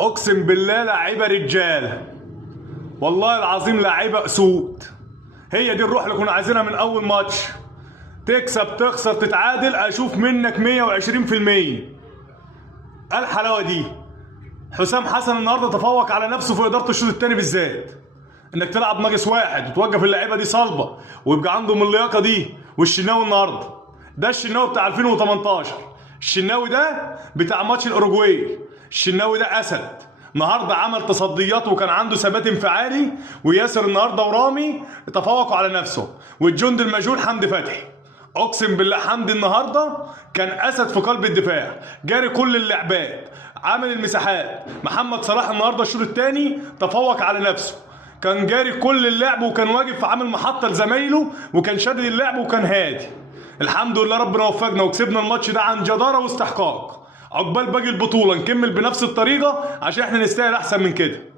اقسم بالله لعيبه رجاله، والله العظيم لعيبه اسود. هي دي الروح اللي كنا عايزينها من اول ماتش. تكسب تخسر تتعادل اشوف منك 120%. الحلاوه دي. حسام حسن النهارده تفوق على نفسه في اداره الشوط الثاني بالذات. انك تلعب ناقص واحد وتوقف اللعيبه دي صلبه ويبقى عندهم اللياقه دي. والشناوي النهارده ده الشناوي بتاع 2018. الشناوي ده بتاع ماتش الاوروجواي. الشناوي ده اسد. النهارده عمل تصديات وكان عنده ثبات انفعالي. وياسر النهارده ورامي تفوقوا على نفسه. والجندي المجهول حمدي فتحي. اقسم بالله حمدي النهارده كان اسد في قلب الدفاع، جاري كل اللعبات، عامل المساحات. محمد صلاح النهارده الشوط الثاني تفوق على نفسه، كان جاري كل اللعب وكان واقف عامل محطه لزمايله وكان شادد اللعب وكان هادي. الحمد لله ربنا وفقنا وكسبنا الماتش ده عن جداره واستحقاق. عقبال باقي البطوله نكمل بنفس الطريقه عشان احنا نستاهل احسن من كده.